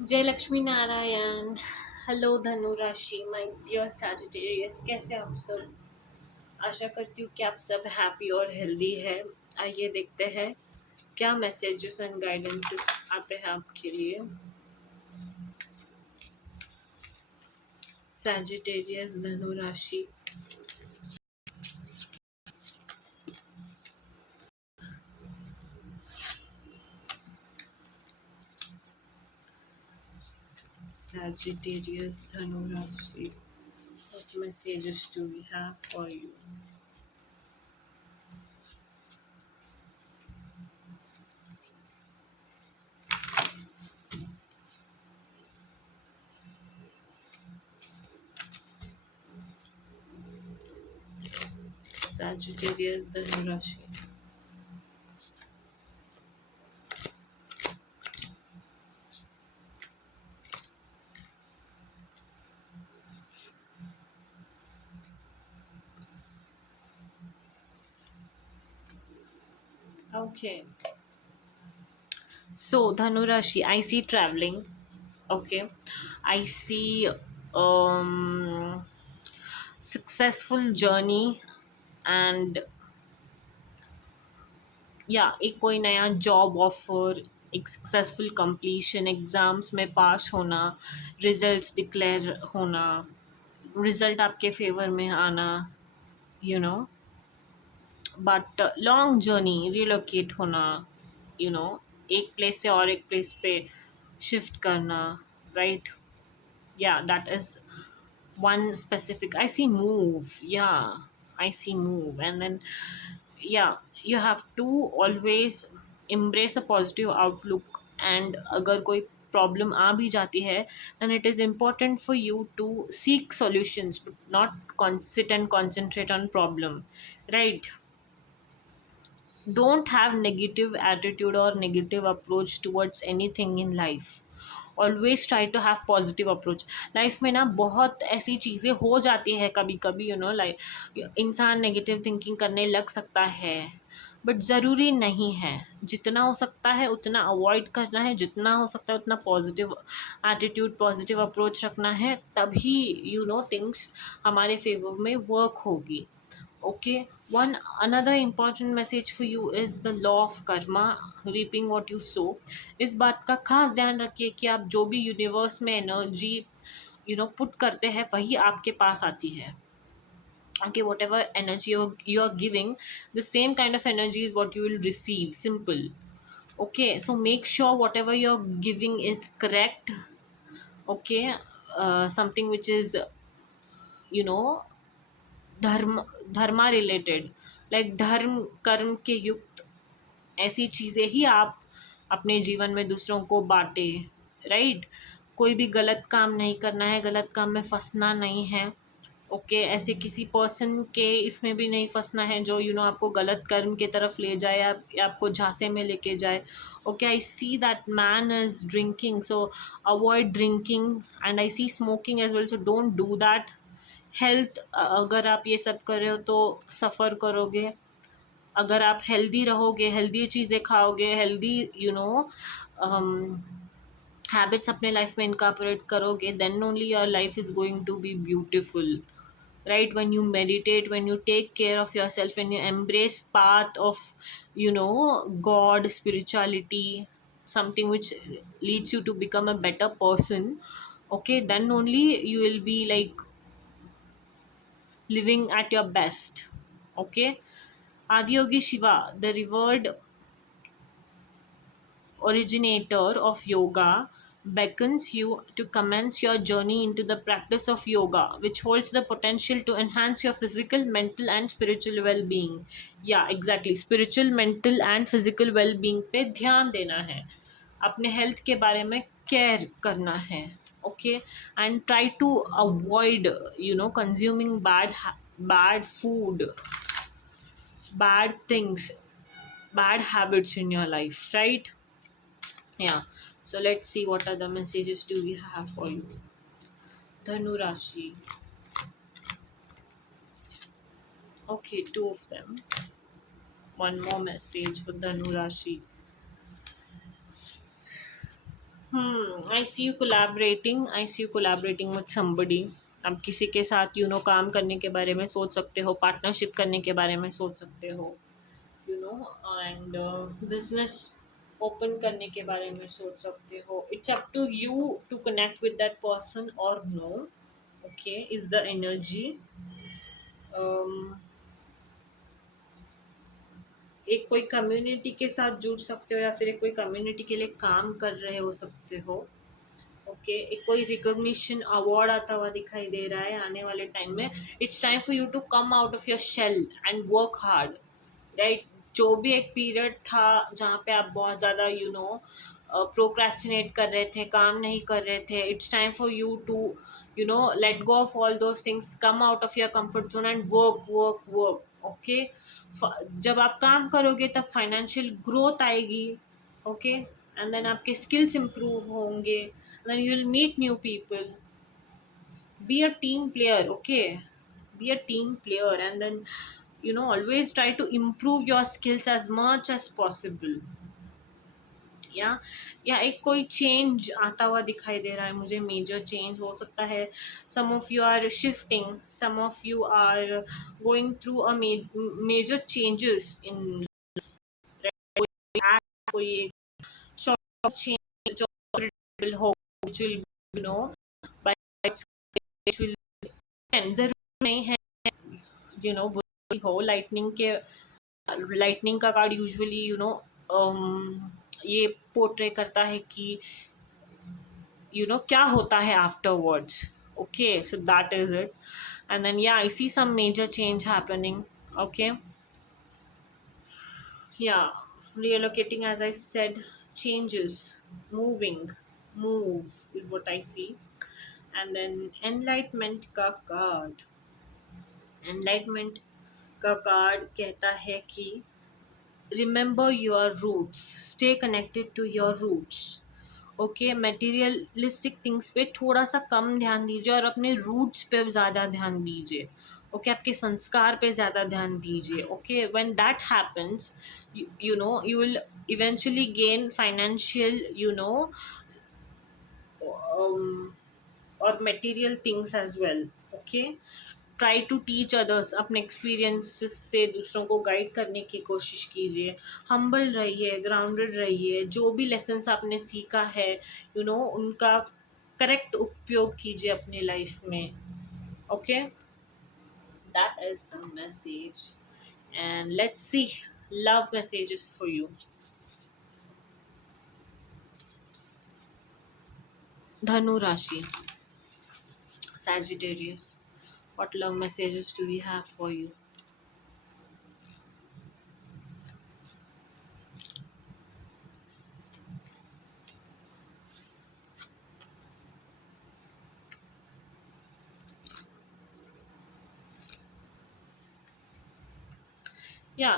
जय लक्ष्मी नारायण। हेलो धनु राशि, माय डियर सैजिटेरियस, कैसे आप सब? आशा करती हूँ कि आप सब हैप्पी और हेल्दी है। आइए देखते हैं क्या मैसेजेस एंड गाइडेंसेस आते हैं आपके लिए। सैजिटेरियस धनु राशि, सैजिटेरियस धनु राशि, what messages do we have for you? Sagittarius धनु राशि। Okay, so Dhanu Rashi, I see traveling. Okay, I see um successful journey and या एक कोई नया जॉब ऑफर, एक सक्सेसफुल कंप्लीशन, एग्जाम्स में पास होना, रिजल्ट्स डिक्लेयर होना, रिजल्ट आपके फेवर में आना, you know, but long journey, relocate होना, यू नो, एक प्लेस से और एक प्लेस पे शिफ्ट करना, राइट? या that is one specific. I see move, yeah, I see move. And then yeah, you have to always embrace a positive outlook. And अगर कोई प्रॉब्लम आ भी जाती है, then it is important for you to seek solutions, but not sit and concentrate on problem, right? Don't have negative attitude or negative approach towards anything in life. Always try to have positive approach. Life में ना बहुत ऐसी चीज़ें हो जाती है कभी कभी, यू नो, लाइक इंसान नेगेटिव थिंकिंग करने लग सकता है, बट ज़रूरी नहीं है। जितना हो सकता है उतना अवॉइड करना है, जितना हो सकता है उतना पॉजिटिव एटीट्यूड, पॉजिटिव अप्रोच रखना है, तभी यू नो थिंग्स हमारे फेवर में वर्क होगी। Okay, one another important message for you is the law of karma, reaping what you sow. इस बात का खास ध्यान रखिए कि आप जो भी यूनिवर्स में एनर्जी यू नो पुट करते हैं वही आपके पास आती है। Okay, whatever energy you are giving, the same kind of energy is what you will receive. Simple. Okay, so make sure whatever you're giving is correct. Okay, something which is, you know, धर्म धर्मा related, like धर्म कर्म के युक्त ऐसी चीज़ें ही आप अपने जीवन में दूसरों को बांटे, राइट? कोई भी गलत काम नहीं करना है, गलत काम में फंसना नहीं है। ओके, ऐसे किसी पर्सन के इसमें भी नहीं फंसना है जो यू नो आपको गलत कर्म की तरफ ले जाए या आपको झांसे में लेके जाए। Okay, I see that man is drinking, so avoid drinking. And I see smoking as well, so don't do that. Health, अगर आप ये सब कर रहे हो तो सफ़र करोगे। अगर आप हेल्दी रहोगे, हेल्दी चीज़ें खाओगे, हेल्दी यू नो हैबिट्स अपने लाइफ में इनकॉर्पोरेट करोगे, then only your life is going to be beautiful, right? When you meditate, when you take care of yourself, when you embrace path of you know God, spirituality, something which leads you to become a better person, okay, then only you will be like living at your best. Okay, Adiyogi Shiva, the revered originator of yoga, beckons you to commence your journey into the practice of yoga, which holds the potential to enhance your physical, mental, and spiritual well being. Yeah, exactly. Spiritual, mental, and physical well being पे ध्यान देना है, अपने हेल्थ के बारे में care करना है। Okay, and try to avoid you know consuming bad food, bad things, bad habits in your life, right? Yeah, so let's see what other messages do we have for you. Dhanu Rashi. Okay, two of them. One more message for Dhanu Rashi. I see you collaborating with somebody. आप किसी के साथ काम करने के बारे में सोच सकते हो, पार्टनरशिप करने के बारे में सोच सकते हो, you know and business open करने के बारे में सोच सकते हो। It's up to you to connect with that person और no. Okay, is the energy. एक कोई कम्युनिटी के साथ जुड़ सकते हो, या फिर एक कोई कम्युनिटी के लिए काम कर रहे हो सकते हो। ओके, एक कोई रिकॉग्निशन अवार्ड आता हुआ दिखाई दे रहा है आने वाले टाइम में। It's time for you to come out of your shell and work hard, right. जो भी एक पीरियड था जहाँ पे आप बहुत ज़्यादा प्रोक्रेस्टिनेट कर रहे थे, काम नहीं कर रहे थे, it's time for you to let go of all those things, come out of your comfort zone and work work work. Okay, जब आप काम करोगे तब फाइनेंशियल ग्रोथ आएगी। ओके, एंड देन आपके स्किल्स इम्प्रूव होंगे, then you will meet new people. be a team player. Okay, be a team player, and then always try to improve your skills as much as possible। या एक कोई चेंज आता हुआ दिखाई दे रहा है मुझे, मेजर चेंज हो सकता है। Some of you are shifting, some of you are going through a major changes in, कोई शॉर्ट चेंज जो will हो, which will by which will जरूर नहीं है बुरी हो। लाइटनिंग का कार्ड यूजुअली ये पोर्ट्रे करता है कि क्या होता है afterwards. Okay, so that is it. And then I see some major change happening. Okay, yeah, relocating, as I said, changes, moving, move is what I see। And then enlightenment का card, enlightenment का card कहता है कि remember your roots, stay connected to your roots. Okay, materialistic things पे थोड़ा सा कम ध्यान दीजिए और अपने रूट्स पे ज़्यादा ध्यान दीजिए। ओके, आपके संस्कार पे ज़्यादा ध्यान दीजिए। Okay, when that happens, you will eventually gain financial, or material things as well। Okay, try to teach others, अपने एक्सपीरियंसेस से दूसरों को गाइड करने की कोशिश कीजिए। हम्बल रहिए, ग्राउंडेड रहिए, जो भी लेसन्स आपने सीखा है उनका करेक्ट उपयोग कीजिए अपनी लाइफ में। Okay, that is the message, and let's see love messages for you. धनु राशि, Sagittarius, what love messages do we have for you?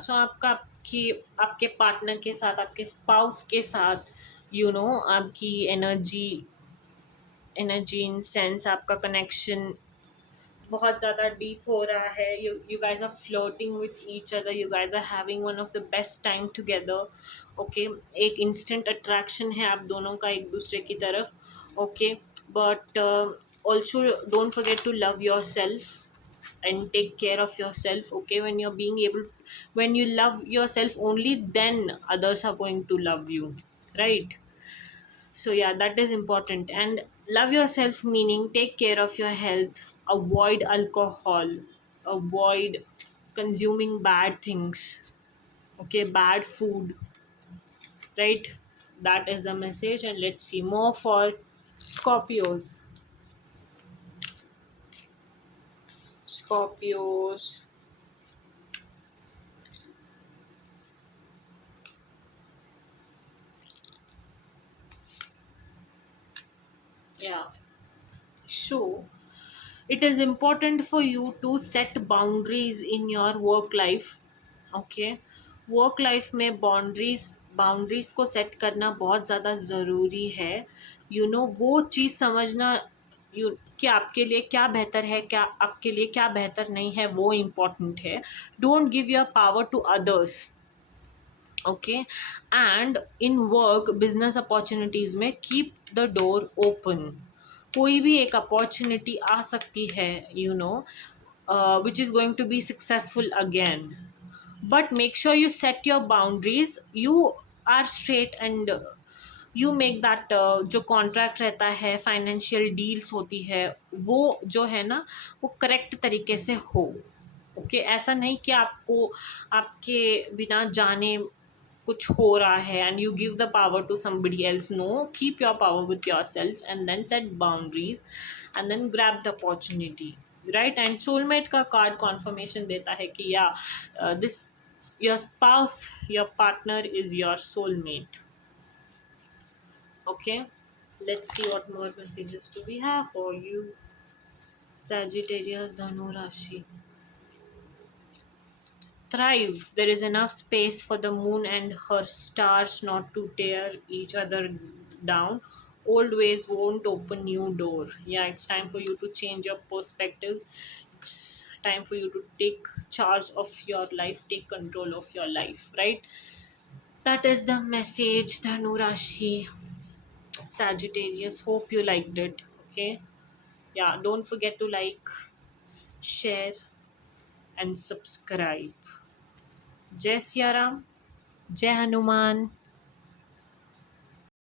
सो आपके पार्टनर के साथ, आपके स्पाउस के साथ आपकी एनर्जी इन सेंस आपका कनेक्शन बहुत ज़्यादा डीप हो रहा है। You guys are floating with each other, you guys are having one of the best time together. Okay, एक इंस्टेंट अट्रैक्शन है आप दोनों का एक दूसरे की तरफ। Okay, but also don't forget to love yourself and take care of yourself। Okay, when you love yourself, only then others are going to love you, right? So yeah, that is important. And love yourself meaning take care of your health, avoid alcohol, avoid consuming bad things, okay, bad food, right? That is the message. And let's see more for Scorpios. Scorpios, yeah. So it is important for you to set boundaries in your work life। Okay, work life में बाउंड्रीज को सेट करना बहुत ज़्यादा ज़रूरी है। वो चीज़ समझना कि आपके लिए क्या बेहतर है, क्या आपके लिए क्या बेहतर नहीं है, वो इम्पोर्टेंट है। Don't give your power to others. Okay. And in work business opportunities में कीप द डोर ओपन। कोई भी एक अपॉर्चुनिटी आ सकती है, you know, which is going to be successful again, but make sure you set your boundaries, you are straight and you make that, जो contract रहता है, फाइनेंशियल डील्स होती है, वो जो है ना, वो करेक्ट तरीके से हो। ओके, ऐसा नहीं कि आपको आपके बिना जाने कुछ हो रहा है and you give the power to somebody else. No, keep your power with yourself and then set boundaries and then grab the opportunity, right. And soulmate का कार्ड कॉन्फर्मेशन देता है कि या this your spouse, your partner is your soulmate. Okay, let's see what more messages do we have for you. Sagittarius, Dhanu Rashi. Thrive. There is enough space for the moon and her stars not to tear each other down. Old ways won't open new door. Yeah, it's time for you to change your perspectives. It's time for you to take charge of your life, take control of your life, right? That is the message, Dhanu Rashi. Sagittarius, hope you liked it. Okay. Yeah, don't forget to like, share, and subscribe. Jai Siya Ram, Jai Hanuman.